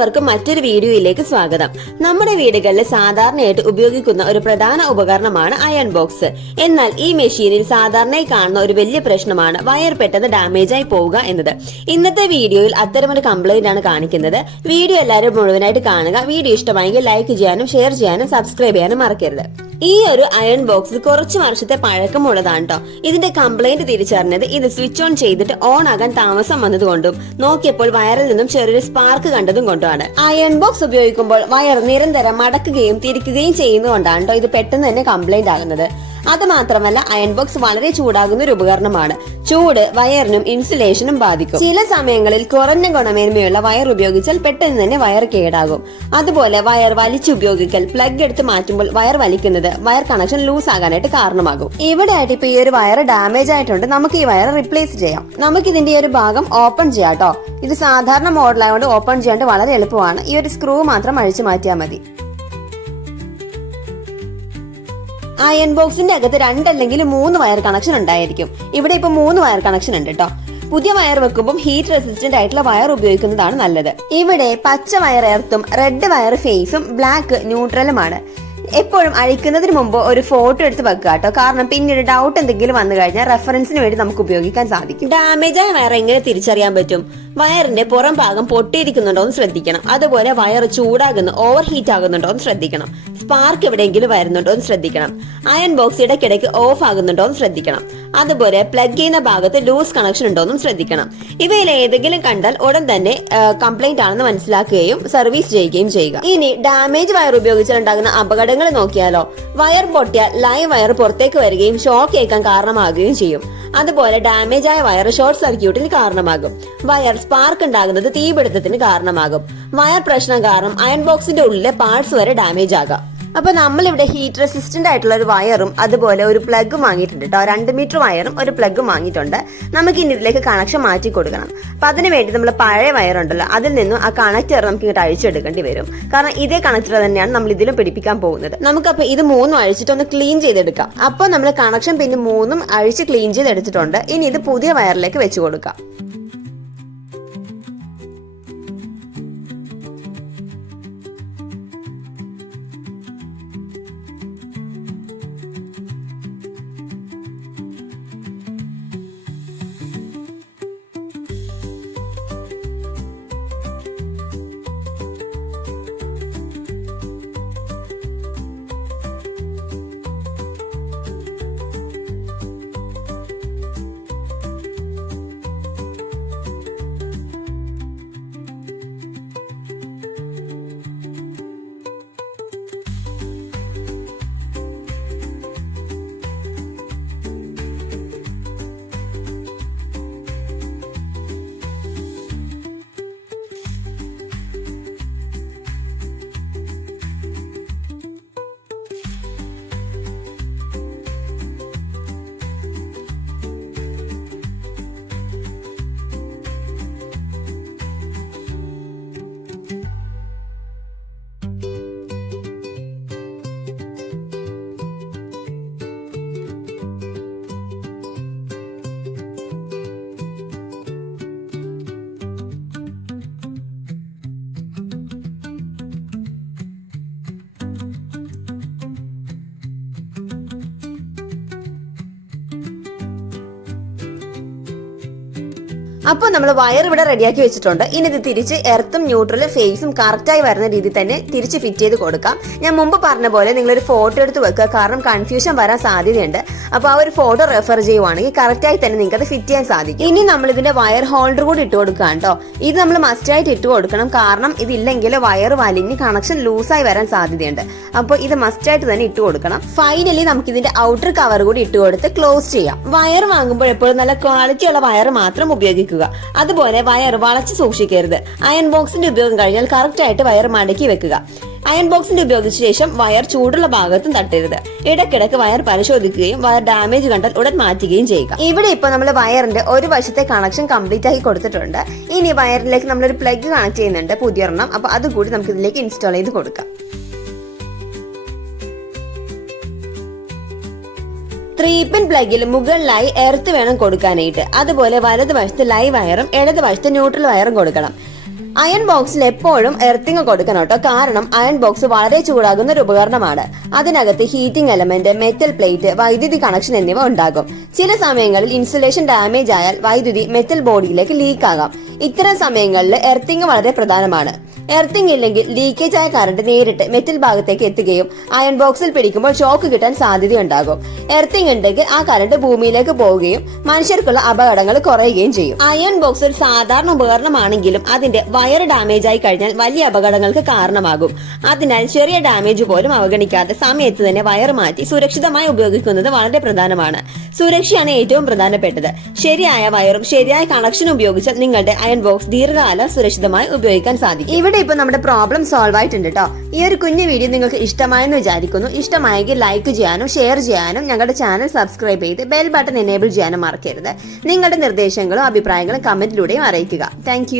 എല്ലാവർക്കും മറ്റൊരു വീഡിയോയിലേക്ക് സ്വാഗതം. നമ്മുടെ വീടുകളിൽ സാധാരണയായിട്ട് ഉപയോഗിക്കുന്ന ഒരു പ്രധാന ഉപകരണമാണ് അയൺ ബോക്സ്. എന്നാൽ ഈ മെഷീനിൽ സാധാരണയായി കാണുന്ന ഒരു വലിയ പ്രശ്നമാണ് വയർ പെട്ടെന്ന് ഡാമേജ് ആയി പോവുക എന്നത്. ഇന്നത്തെ വീഡിയോയിൽ അത്തരമൊരു കംപ്ലൈന്റ് ആണ് കാണിക്കുന്നത്. വീഡിയോ എല്ലാവരും മുഴുവനായിട്ട് കാണുക. വീഡിയോ ഇഷ്ടമായെങ്കിൽ ലൈക്ക് ചെയ്യാനും ഷെയർ ചെയ്യാനും സബ്സ്ക്രൈബ് ചെയ്യാനും മറക്കരുത്. ഈ ഒരു അയൺ ബോക്സ് കുറച്ച് വർഷത്തെ പഴക്കമുള്ളതാണ് കേട്ടോ. ഇതിന്റെ കംപ്ലൈന്റ് തിരിച്ചറിഞ്ഞത് ഇത് സ്വിച്ച് ഓൺ ചെയ്തിട്ട് ഓൺ ആകാൻ താമസം വന്നതുകൊണ്ടും നോക്കിയപ്പോൾ വയറിൽ നിന്നും ചെറിയൊരു സ്പാർക്ക് കണ്ടതും കൊണ്ടുമാണ്. അയൺ ബോക്സ് ഉപയോഗിക്കുമ്പോൾ വയർ നിരന്തരം മടക്കുകയും തിരിക്കുകയും ചെയ്യുന്നതുകൊണ്ടാണ് കേട്ടോ ഇത് പെട്ടെന്ന് തന്നെ കംപ്ലൈന്റ് ആകുന്നത്. അത് മാത്രമല്ല, അയൺ ബോക്സ് വളരെ ചൂടാകുന്ന ഒരു ഉപകരണമാണ്. ചൂട് വയറിനും ഇൻസുലേഷനും ബാധിക്കും. ചില സമയങ്ങളിൽ കുറഞ്ഞ ഗുണമേന്മയുള്ള വയർ ഉപയോഗിച്ചാൽ പെട്ടെന്ന് തന്നെ വയർ കേടാകും. അതുപോലെ വയർ വലിച്ചുപയോഗിക്കൽ, പ്ലഗ് എടുത്ത് മാറ്റുമ്പോൾ വയർ വലിക്കുന്നത് വയർ കണക്ഷൻ ലൂസ് ആകാനായിട്ട് കാരണമാകും. ഇവിടെ ആയിട്ട് ഇപ്പൊ ഈ ഒരു വയർ ഡാമേജ് ആയിട്ടുണ്ട്. നമുക്ക് ഈ വയർ റിപ്ലേസ് ചെയ്യാം. നമുക്ക് ഇതിന്റെ ഒരു ഭാഗം ഓപ്പൺ ചെയ്യാം കേട്ടോ. ഇത് സാധാരണ മോഡലായതുകൊണ്ട് ഓപ്പൺ ചെയ്യാണ്ട് വളരെ എളുപ്പമാണ്. ഈ ഒരു സ്ക്രൂ മാത്രം അഴിച്ചു മാറ്റിയാൽ മതി. അയൺ ബോക്സിന്റെ അകത്ത് 2 അല്ലെങ്കിൽ 3 വയർ കണക്ഷൻ ഉണ്ടായിരിക്കും. ഇവിടെ ഇപ്പൊ 3 വയർ കണക്ഷൻ ഉണ്ട് കേട്ടോ. പുതിയ വയർ വെക്കുമ്പോൾ ഹീറ്റ് റെസിസ്റ്റന്റ് ആയിട്ടുള്ള വയർ ഉപയോഗിക്കുന്നതാണ് നല്ലത്. ഇവിടെ പച്ച വയർ എർത്തും റെഡ് വയർ ഫേസും ബ്ലാക്ക് ന്യൂട്രലുമാണ്. എപ്പോഴും അഴിക്കുന്നതിന് മുമ്പ് ഒരു ഫോട്ടോ എടുത്ത് വെക്കുക കേട്ടോ. കാരണം പിന്നീട് ഡൗട്ട് എന്തെങ്കിലും വന്നു കഴിഞ്ഞാൽ റെഫറൻസിന് വേണ്ടി നമുക്ക് ഉപയോഗിക്കാൻ സാധിക്കും. ഡാമേജ് ആയ വയർ എങ്ങനെ തിരിച്ചറിയാൻ പറ്റും? വയറിന്റെ പുറം ഭാഗം പൊട്ടിയിരിക്കുന്നുണ്ടോ എന്ന് ശ്രദ്ധിക്കണം. അതുപോലെ വയർ ചൂടാകുന്നു, ഓവർ ഹീറ്റ് ആകുന്നുണ്ടോ എന്ന് ശ്രദ്ധിക്കണം. സ്പാർക്ക് എവിടെയെങ്കിലും വരുന്നുണ്ടോ എന്ന് ശ്രദ്ധിക്കണം. അയൺ ബോക്സ് ഇടയ്ക്കിടയ്ക്ക് ഓഫ് ആകുന്നുണ്ടോ എന്ന് ശ്രദ്ധിക്കണം. അതുപോലെ പ്ലഗ് ചെയ്യുന്ന ഭാഗത്ത് ലൂസ് കണക്ഷൻ ഉണ്ടോ എന്നും ശ്രദ്ധിക്കണം. ഇവയിൽ ഏതെങ്കിലും കണ്ടാൽ ഉടൻ തന്നെ കംപ്ലൈന്റ് ആണെന്ന് മനസ്സിലാക്കുകയും സർവീസ് ചെയ്യുകയും ചെയ്യുക. ഇനി ഡാമേജ് വയർ ഉപയോഗിച്ചാൽ ഉണ്ടാകുന്ന അപകടങ്ങൾ നോക്കിയാലോ. വയർ പൊട്ടിയാൽ ലൈവ് വയർ പുറത്തേക്ക് വരികയും ഷോക്ക് ഏൽക്കാൻ കാരണമാകുകയും ചെയ്യും. അതുപോലെ ഡാമേജ് ആയ വയർ ഷോർട്ട് സർക്യൂട്ടിന് കാരണമാകും. വയർ സ്പാർക്ക് ഉണ്ടാകുന്നത് തീപിടുത്തത്തിന് കാരണമാകും. വയർ പ്രശ്നം കാരണം അയൺ ബോക്സിന്റെ ഉള്ളിലെ പാർട്സ് വരെ ഡാമേജ് ആകാം. അപ്പൊ നമ്മളിവിടെ ഹീറ്റ് റെസിസ്റ്റന്റ് ആയിട്ടുള്ള ഒരു വയറും അതുപോലെ ഒരു പ്ലഗും വാങ്ങിയിട്ടുണ്ട് കേട്ടോ. 2 മീറ്റർ വയറും ഒരു പ്ലഗും വാങ്ങിയിട്ടുണ്ട്. നമുക്ക് ഇനി ഇതിലേക്ക് കണക്ഷൻ മാറ്റി കൊടുക്കണം. അപ്പൊ അതിന് വേണ്ടി നമ്മൾ പഴയ വയറുണ്ടല്ലോ, അതിൽ നിന്നും ആ കണക്ടർ നമുക്ക് ഇങ്ങോട്ട് അഴിച്ചെടുക്കേണ്ടി വരും. കാരണം ഇതേ കണക്ടർ തന്നെയാണ് നമ്മൾ ഇതിലും പിടിപ്പിക്കാൻ പോകുന്നത്. നമുക്കപ്പോ ഇത് 3 അഴിച്ചിട്ട് ഒന്ന് ക്ലീൻ ചെയ്തെടുക്കാം. അപ്പൊ നമ്മൾ കണക്ഷൻ പിന്നെ 3 അഴിച്ച് ക്ലീൻ ചെയ്തെടുത്തിട്ടുണ്ട്. ഇനി ഇത് പുതിയ വയറിലേക്ക് വെച്ച് കൊടുക്കാം. അപ്പൊ നമ്മൾ വയർ ഇവിടെ റെഡിയാക്കി വെച്ചിട്ടുണ്ട്. ഇനി ഇത് തിരിച്ച് എർത്തും ന്യൂട്രലും ഫേസും കറക്റ്റായി വരുന്ന രീതിയിൽ തന്നെ തിരിച്ച് ഫിറ്റ് ചെയ്ത് കൊടുക്കാം. ഞാൻ മുമ്പ് പറഞ്ഞ പോലെ നിങ്ങളൊരു ഫോട്ടോ എടുത്ത് വെക്കുക. കാരണം കൺഫ്യൂഷൻ വരാൻ സാധ്യതയുണ്ട്. അപ്പൊ ആ ഒരു ഫോട്ടോ റെഫർ ചെയ്യുവാണെങ്കിൽ കറക്റ്റായി തന്നെ നിങ്ങൾക്ക് അത് ഫിറ്റ് ചെയ്യാൻ സാധിക്കും. ഇനി നമ്മൾ ഇതിന്റെ വയർ ഹോൾഡർ കൂടി ഇട്ട് കൊടുക്കാം കേട്ടോ. ഇത് നമ്മൾ മസ്റ്റായിട്ട് ഇട്ട് കൊടുക്കണം. കാരണം ഇതില്ലെങ്കിൽ വയർ വലിഞ്ഞ് കണക്ഷൻ ലൂസായി വരാൻ സാധ്യതയുണ്ട്. അപ്പോൾ ഇത് മസ്റ്റായിട്ട് തന്നെ ഇട്ട് കൊടുക്കണം. ഫൈനലി നമുക്ക് ഇതിന്റെ ഔട്ടർ കവർ കൂടി ഇട്ട് കൊടുത്ത് ക്ലോസ് ചെയ്യാം. വയർ വാങ്ങുമ്പോൾ എപ്പോഴും നല്ല ക്വാളിറ്റി ഉള്ള വയർ മാത്രം ഉപയോഗിക്കുക. അതുപോലെ വയർ വളച്ച് സൂക്ഷിക്കരുത്. അയൺ ബോക്സിന്റെ ഉപയോഗം കഴിഞ്ഞാൽ കറക്റ്റ് ആയിട്ട് വയർ മടക്കി വെക്കുക. അയൺ ബോക്സിന്റെ ഉപയോഗിച്ച ശേഷം വയർ ചൂടുള്ള ഭാഗത്തും തട്ടരുത്. ഇടയ്ക്കിടയ്ക്ക് വയർ പരിശോധിക്കുകയും വയർ ഡാമേജ് കണ്ടാൽ ഉടൻ മാറ്റുകയും ചെയ്യുക. ഇവിടെ ഇപ്പൊ നമ്മൾ വയറിന്റെ ഒരു വശത്തെ കണക്ഷൻ കംപ്ലീറ്റ് ആക്കി കൊടുത്തിട്ടുണ്ട്. ഇനി വയറിലേക്ക് നമ്മളൊരു പ്ലഗ് കണക്ട് ചെയ്യുന്നുണ്ട്, പുതിയൊരെണ്ണം. അപ്പൊ അതുകൂടി നമുക്ക് ഇതിലേക്ക് ഇൻസ്റ്റാൾ ചെയ്ത് കൊടുക്കാം. 3-പിൻ പ്ലഗിൽ മുകളിലായി എർത്ത് വേണം കൊടുക്കാനായിട്ട്. അതുപോലെ വലതുവശത്ത് ലൈവ് വയറും ഇടതുവശത്ത് ന്യൂട്രൽ വയറും കൊടുക്കണം. അയൺ ബോക്സിൽ എപ്പോഴും എർത്തിങ് കൊടുക്കണം കേട്ടോ. കാരണം അയൺ ബോക്സ് വളരെ ചൂടാകുന്ന ഒരു ഉപകരണമാണ്. അതിനകത്ത് ഹീറ്റിംഗ് എലമെന്റ്, മെറ്റൽ പ്ലേറ്റ്, വൈദ്യുതി കണക്ഷൻ എന്നിവ ഉണ്ടാകും. ചില സമയങ്ങളിൽ ഇൻസുലേഷൻ ഡാമേജ് ആയാൽ വൈദ്യുതി മെറ്റൽ ബോഡിയിലേക്ക് ലീക്ക് ആകാം. ഇത്തരം സമയങ്ങളിൽ എർത്തിങ് വളരെ പ്രധാനമാണ്. എർത്തിങ് ഇല്ലെങ്കിൽ ലീക്കേജ് ആയ കറണ്ട് നേരിട്ട് മെറ്റൽ ഭാഗത്തേക്ക് എത്തുകയും അയൺ ബോക്സിൽ പിടിക്കുമ്പോൾ ഷോക്ക് കിട്ടാൻ സാധ്യതയുണ്ടാകും. എർത്തിങ് ഉണ്ടെങ്കിൽ ആ കറണ്ട് ഭൂമിയിലേക്ക് പോവുകയും മനുഷ്യർക്കുള്ള അപകടങ്ങൾ കുറയുകയും ചെയ്യും. അയൺ ബോക്സ് ഒരു സാധാരണ ഉപകരണമാണെങ്കിലും അതിന്റെ വയർ ഡാമേജ് ആയി കഴിഞ്ഞാൽ വലിയ അപകടങ്ങൾക്ക് കാരണമാകും. അതിനാൽ ചെറിയ ഡാമേജ് പോലും അവഗണിക്കാതെ സമയത്ത് തന്നെ വയർ മാറ്റി സുരക്ഷിതമായി ഉപയോഗിക്കുന്നത് വളരെ പ്രധാനമാണ്. സുരക്ഷയാണ് ഏറ്റവും പ്രധാനപ്പെട്ടത്. ശരിയായ വയറും ശരിയായ കണക്ഷനും ഉപയോഗിച്ചാൽ നിങ്ങളുടെ അയൺ ബോക്സ് ദീർഘകാലം സുരക്ഷിതമായി ഉപയോഗിക്കാൻ സാധിക്കും. ഇവിടെ ഇപ്പൊ നമ്മുടെ പ്രോബ്ലം സോൾവ് ആയിട്ടുണ്ട് കേട്ടോ. ഈ ഒരു കുഞ്ഞു വീഡിയോ നിങ്ങൾക്ക് ഇഷ്ടമായെന്ന് വിചാരിക്കുന്നു. ഇഷ്ടമായെങ്കിൽ ലൈക്ക് ചെയ്യാനും ഷെയർ ചെയ്യാനും ഞങ്ങളുടെ ചാനൽ സബ്സ്ക്രൈബ് ചെയ്ത് ബെൽ ബട്ടൺ എനേബിൾ ചെയ്യാനും മറക്കരുത്. നിങ്ങളുടെ നിർദ്ദേശങ്ങളും അഭിപ്രായങ്ങളും കമന്റിലൂടെയും അറിയിക്കുക. താങ്ക്